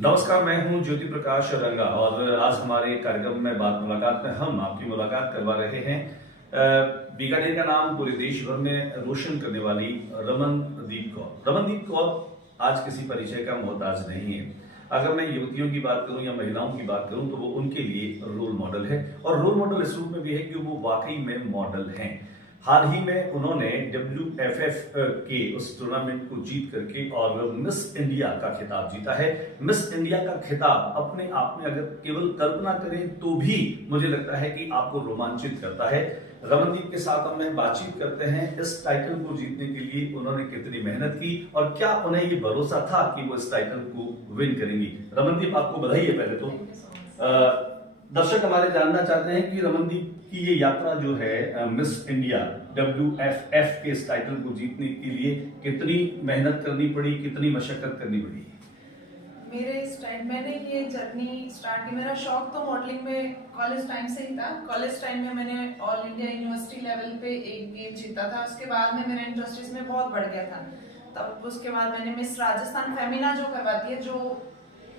नमस्कार, मैं हूं ज्योति प्रकाश रंगा और आज हमारे कार्यक्रम में बात मुलाकात में हम आपकी मुलाकात करवा रहे हैं बीकानेर का नाम पूरे देश भर में रोशन करने वाली रमनदीप कौर। रमनदीप कौर आज किसी परिचय का मोहताज नहीं है। अगर मैं युवतियों की बात करूं या महिलाओं की बात करूं तो वो उनके लिए रोल मॉडल है और रोल मॉडल इस रूप में भी है कि वो वाकई में मॉडल हैं। हाल ही में उन्होंने WFF के उस टूर्नामेंट को जीत करके और मिस इंडिया का खिताब जीता है। मिस इंडिया का खिताब अपने आप में अगर केवल कल्पना करें तो भी मुझे लगता है कि आपको रोमांचित करता है। रमनदीप के साथ हम बातचीत करते हैं इस टाइटल को जीतने के लिए उन्होंने कितनी मेहनत की और क्या उन्हें ये भरोसा था कि वो इस टाइटल को विन करेंगी। रमनदीप, आपको बधाई है पहले तो। दर्शक हमारे जानना चाहते हैं कि रमनदीप की ये यात्रा जो है मिस इंडिया WFF के इस टाइटल को जीतने के लिए कितनी मेहनत करनी पड़ी, कितनी मशक्कत करनी पड़ी। मैंने ये जर्नी स्टार्ट की, मेरा शौक तो मॉडलिंग में कॉलेज टाइम से ही था। कॉलेज टाइम में मैंने ऑल इंडिया यूनिवर्सिटी लेवल पे एक गेम जीता था। उसके बाद में मेरा इंटरेस्ट इसमें बहुत बढ़ गया था। तब उसके बाद मैंने मिस राजस्थान फेमिना जो करवाती है, जो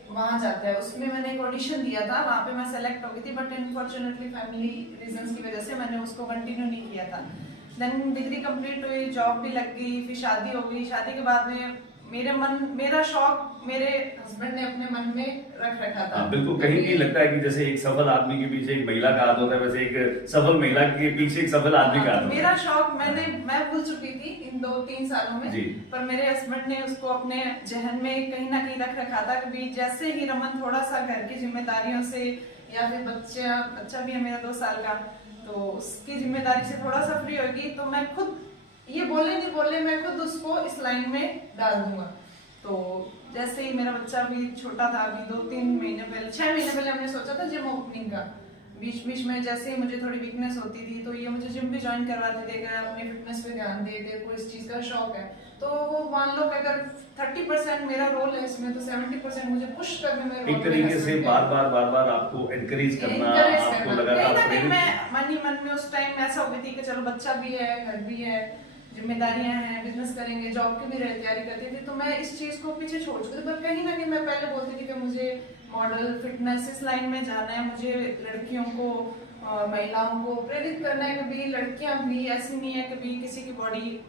वहां जाता है, उसमें मैंने एक ऑडिशन दिया था। वहां पे मैं सेलेक्ट हो गई थी, बट अनफॉर्चुनेटली फैमिली रीजंस की वजह से मैंने उसको कंटिन्यू नहीं किया था। देन डिग्री कंप्लीट हुई, जॉब भी लग गई, फिर शादी हो गई। शादी के बाद में मेरा शौक मेरे हस्बैंड ने अपने मन में रख रखा था। बिल्कुल, कहीं नहीं लगता है कि जैसे एक सफल आदमी के पीछे एक महिला का हाथ होता है, वैसे एक सफल महिला के पीछे एक सफल आदमी का हाथ होता है। मेरा शौक मैं भूल चुकी थी इन 2-3 सालों में, पर मेरे हस्बैंड ने उसको अपने जहन में कहीं ना कहीं रख रखा था कि जैसे ही रमन थोड़ा सा घर की जिम्मेदारियों से या फिर बच्चा भी है मेरा 2 साल का, तो उसकी जिम्मेदारी से थोड़ा सा फ्री होगी तो मैं खुद ये बोले नहीं बोले मैं खुद उसको इस लाइन में डाल दूंगा। तो जैसे ही मेरा बच्चा भी छोटा था, अभी 2-3 महीने पहले 6 महीने पहले हमने सोचा था जिम ओपनिंग का। बीच बीच में जैसे ही मुझे थोड़ी वीकनेस होती थी तो ये मुझे जिम भी ज्वाइन करवाते थे, अपनी फिटनेस पे ध्यान दे, तेरे को इस चीज का शौक है तो वो मान लो कि अगर 30% मेरा रोल है इसमें तो 70% मुझे पुश करने में एक तरीके से बार बार आपको एनकरेज करना, आपको लगातार मन में उस टाइम ऐसा हो गई थी कि चलो बच्चा भी है, घर भी है, जिम्मेदारियां हैं, बिजनेस करेंगे, जॉब की भी तैयारी करती थी, तो मैं इस चीज को पीछे छोड़ चुकी थी। पर कहीं ना कहीं मैं पहले बोलती थी कि मुझे मॉडल फिटनेस इस लाइन में जाना है, मुझे लड़कियों को महिलाओं को प्रेरित करना है। कभी लड़कियां भी ऐसी नहीं है, कभी किसी की बॉडी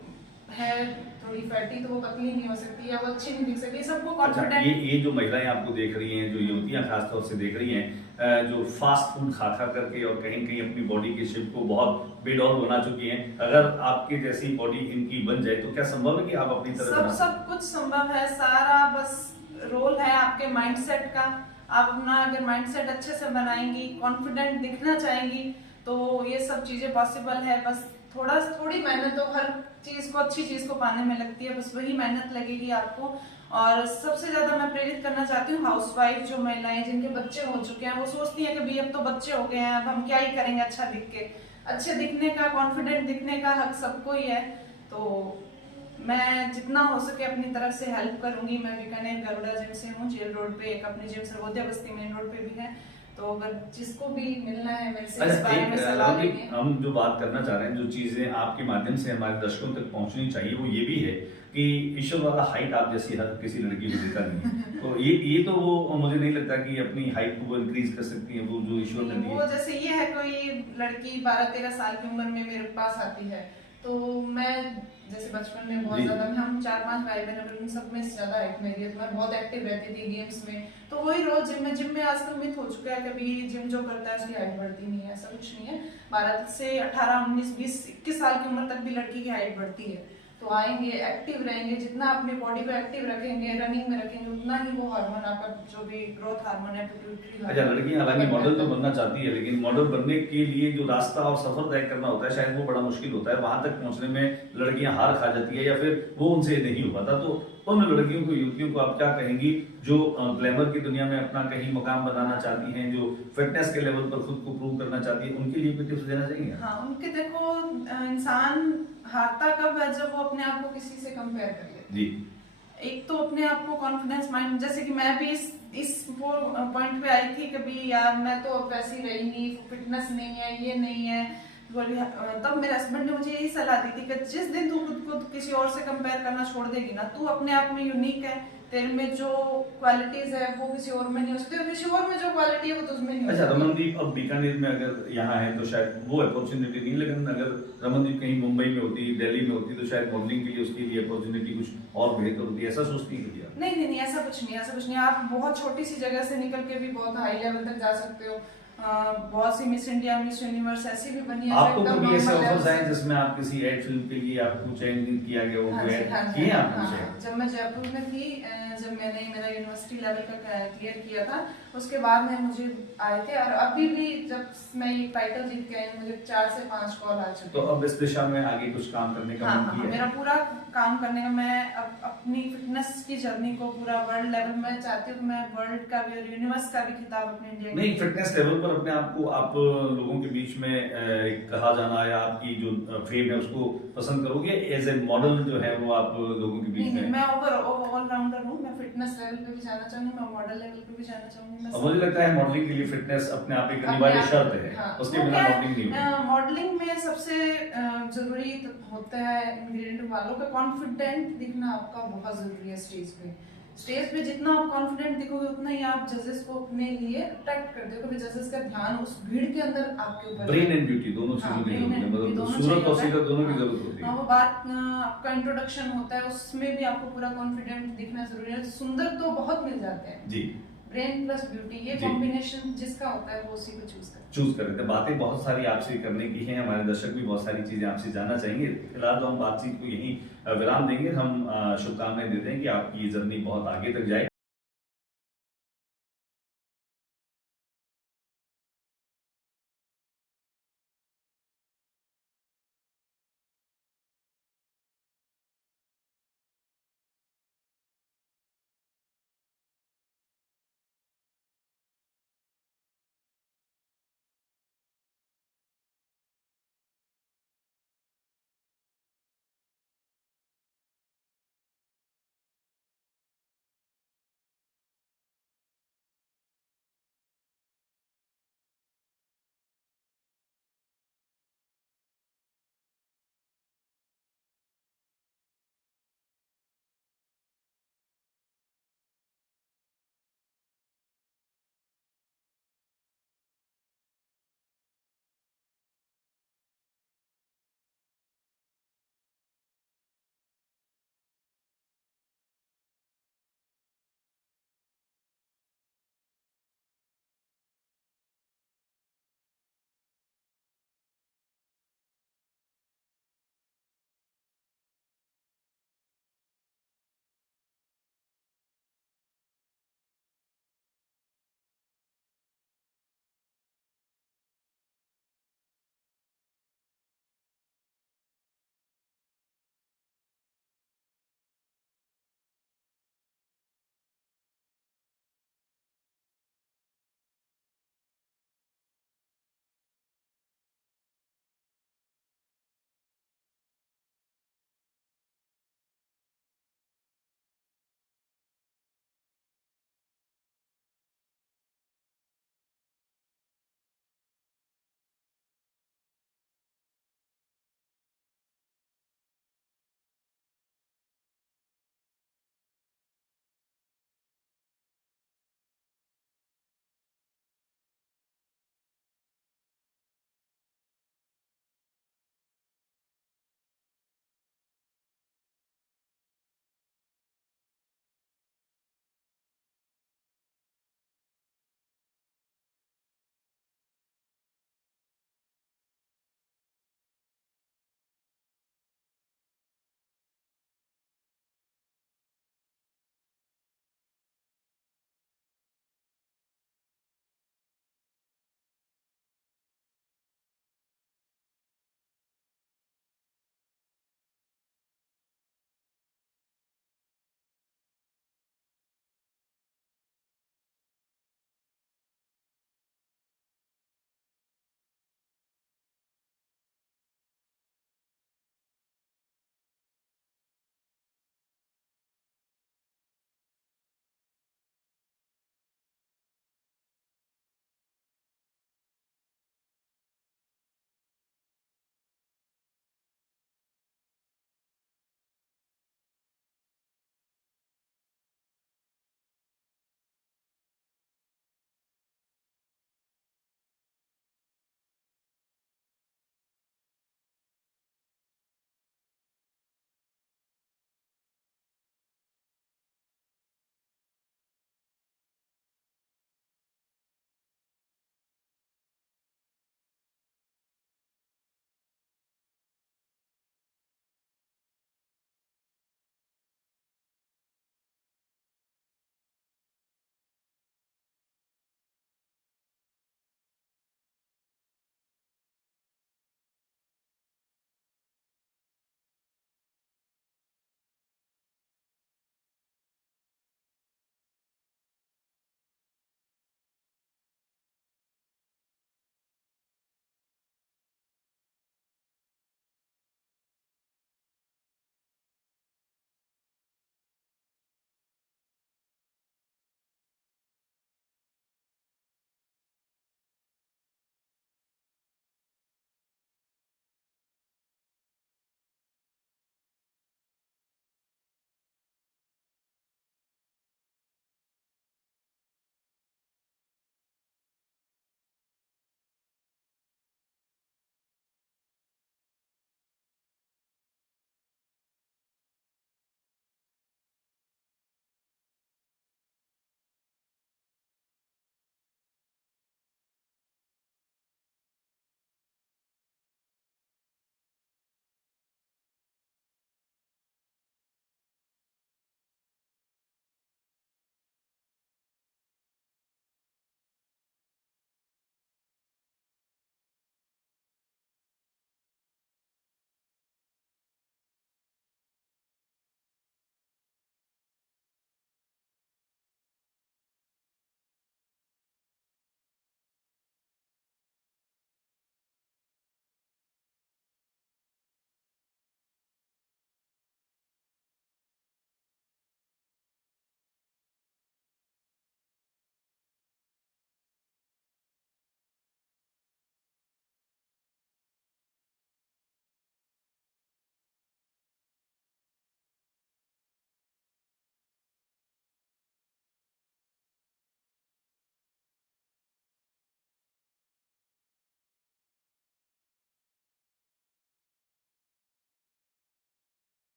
है थोड़ी फैटी तो वो पतली नहीं हो सकती या वो अच्छी नहीं दिख सकती, सबको कॉन्फिडेंट। ये जो महिलाएं आपको देख रही हैं, जो युवतियां खासतौर से देख रही हैं, जो फास्ट फूड खा करके और कहीं कहीं अपनी बॉडी के शेप को बहुत बेडौल बना चुकी हैं, अगर आपके जैसी बॉडी इनकी बन जाए तो क्या संभव है कि आप अपनी तरह सब कुछ संभव है। सारा बस रोल है आपके माइंडसेट का। आप अपना अगर माइंडसेट अच्छे से बनाएंगी, कॉन्फिडेंट दिखना चाहेंगी तो ये सब चीजें पॉसिबल है। बस थोड़ी मेहनत तो हर चीज को, अच्छी चीज को पाने में लगती है, बस वही मेहनत लगेगी आपको। और सबसे ज्यादा मैं प्रेरित करना चाहती हूँ हाउसवाइफ जो महिलाएं जिनके बच्चे हो चुके हैं, वो सोचती है कि भाई अब तो बच्चे हो गए हैं, अब हम क्या ही करेंगे अच्छा दिख के। अच्छे दिखने का, कॉन्फिडेंट दिखने का हक सबको ही है। तो मैं जितना हो सके अपनी तरफ से हेल्प करूंगी। मैं बीकानेर गरुड़ा जिम से हूँ, जेल रोड पे एक अपनी जिम सर्वोदय बस्ती मेन रोड पे भी है, तो अगर जिसको भी मिलना है मेरे से इस बारे में सलाह लेंगे। हम जो बात करना चाह रहे हैं, जो चीजें आपके माध्यम से हमारे दर्शकों तक पहुंचनी चाहिए, वो ये भी है कि ईश्वर वाला हाइट आप जैसी हर किसी लड़की को देता नहीं तो ये तो वो मुझे नहीं लगता कि अपनी हाइट को वो इंक्रीज कर सकती है, वो जो ईश्वर ने दी है। वो जैसे ये है, कोई लड़की 12-13 साल की उम्र में मेरे पास आती है तो मैं जैसे बचपन में बहुत ज्यादा, हम 4-5 भाई बहन, उन सब में ज्यादा हाइट मेरी है तो मैं बहुत एक्टिव रहती थी गेम्स में। तो वही रोज जिम में आजकल मिथ हो चुका है, कभी जिम जो करता है उसकी हाइट बढ़ती नहीं है, ऐसा कुछ नहीं है। 12 से 18, 19, 20, 21 साल की उम्र तक भी लड़की की हाइट बढ़ती है। तो आएंगे, एक्टिव रहेंगे, जितना अपनी बॉडी को एक्टिव रखेंगे, रनिंग में रखेंगे, उतना ही वो हार्मोन आपका जो भी ग्रोथ हार्मोन है, अच्छा, लड़कियां हालांकि मॉडल तो बनना चाहती है, लेकिन मॉडल बनने के लिए जो रास्ता और सफर तय करना होता है शायद वो बड़ा मुश्किल होता है। वहां तक पहुंचने में लड़कियां हार खा जाती है या फिर वो उनसे नहीं हो पाता। तो उन लड़कियों को, युवतियों को आप क्या कहेंगी जो ग्लैमर की दुनिया में अपना कहीं मुकाम बनाना चाहती हैं, जो फिटनेस के लेवल पर खुद को प्रूव करना चाहती है, उनके लिए कोई टिप्स देना चाहिए? हाँ, उनके देखो, इंसान हारता कब है, जब वो अपने आप को किसी से कंपेयर कर ले। जी, एक तो अपने आप को कॉन्फिडेंस माइंड, जैसे कि मैं भी इस पॉइंट पे आई थी कभी, यार मैं तो वैसी रही नहीं, फिटनेस नहीं है, ये नहीं है। तब मेरे हस्बैंड ने मुझे यही सलाह दी थी कि जिस दिन तू खुद को किसी और से कंपेयर करना छोड़ देगी ना, तू अपने आप में यूनिक है, तेरे में जो क्वालिटीज है वो किसी और में नहीं हो सकती, और किसी और में जो क्वालिटी है वो तुझ में नहीं हो अच्छा, सकती। रमनदीप अब बीकानेर में अगर यहाँ है तो शायद वो अपॉर्चुनिटी नहीं, लेकिन अगर रमनदीप कहीं मुंबई में होती, दिल्ली में होती, तो शायद मॉडलिंग के लिए उसके लिए अपॉर्चुनिटी कुछ और बेहतर होती, ऐसा सोचती है क्या? नहीं नहीं नहीं, ऐसा कुछ नहीं, ऐसा कुछ नहीं। आप बहुत छोटी सी जगह से निकल के भी बहुत हाई लेवल तक जा सकते हो। बहुत सी मिस इंडिया, मिस यूनिवर्स ऐसी भी बनी है जो आपको एकदम कभी ऐसे normal ऑफर्स level आए से- जिसमें आप किसी एड फिल्म के लिए आपको चयनित किया गया हो, हाँ कोई जी, ad हाँ जी, किए हाँ, आपने हाँ, उसे? जब मैं जयपुर में थी, जब मैंने मेरा यूनिवर्सिटी लेवल का क्लियर किया था, उसके बाद में मुझे आए थे, और अभी भी जब मैं ये टाइटल जीत के आई हूँ, मुझे 4 से 5 कॉल आ चुके तो हैं। अब इस दिशा में आगे कुछ काम करने का हाँ मन हाँ, किया मेरा है? पूरा काम करने का, मैं अब अपनी फिटनेस की जर्नी को पूरा वर्ल्ड लेवल में चाहती हूँ कि मैं वर्ल्ड का भी और यूनिवर्स का भी खिताब अपने इंडिया नहीं, फिटनेस लेवल पर अपने आप को आप लोगों के बीच में एक कहा जाना या आपकी जो फेम है उसको पसंद करोगे, एज ए मॉडल जो है वो आप लोगों के बीच नहीं नहीं, में? मैं ऑलराउंडर हूँ। मैं फिटनेस लेवल पे भी जाना चाहूंगी, मैं मॉडल लेवल पे भी जाना चाहूंगी। मैं अब मुझे लगता है मॉडलिंग के लिए फिटनेस अपने आप एक अपने अनिवार्य आप- शर्त है, हाँ, उसके वो बिना क्या है, मॉडलिंग नहीं होगी। मॉडलिंग में सबसे जरूरी होता है इंग्रेडिएंट वालों का कॉन्फिडेंट दिखना, आपका बहुत जरूरी है स्टेज पे। स्टेज पे जितना आप कॉन्फिडेंट दिखोगे उतना ही आप जजेस को अपने लिए अट्रैक्ट करते हो, क्योंकि जजेस का ध्यान उस भीड़ के अंदर आपके ऊपर ब्रेन है। एंड ब्यूटी दोनों हाँ, चीजों की brain जरूरत है, and beauty मतलब दोनों सूरत चाहिए और होता है। सीरत दोनों की हाँ, जरूरत होती हाँ, है। वो बात आपका इंट्रोडक्शन होता है, उसमें भी आपको पूरा कॉन्फिडेंट दिखना जरूरी है। सुंदर तो बहुत मिल जाते हैं, जी, ब्रेन प्लस ब्यूटी, ये जी। कॉम्बिनेशन जिसका होता है वो उसी को चूज करता है। चूज कर रहे थे। बातें बहुत सारी आपसे करने की हैं, हमारे दर्शक भी बहुत सारी चीजें आपसे जानना चाहेंगे। फिलहाल तो हम बातचीत को यहीं विराम देंगे। हम शुभकामनाएं देते हैं कि आपकी ये जर्नी बहुत आगे तक जाए।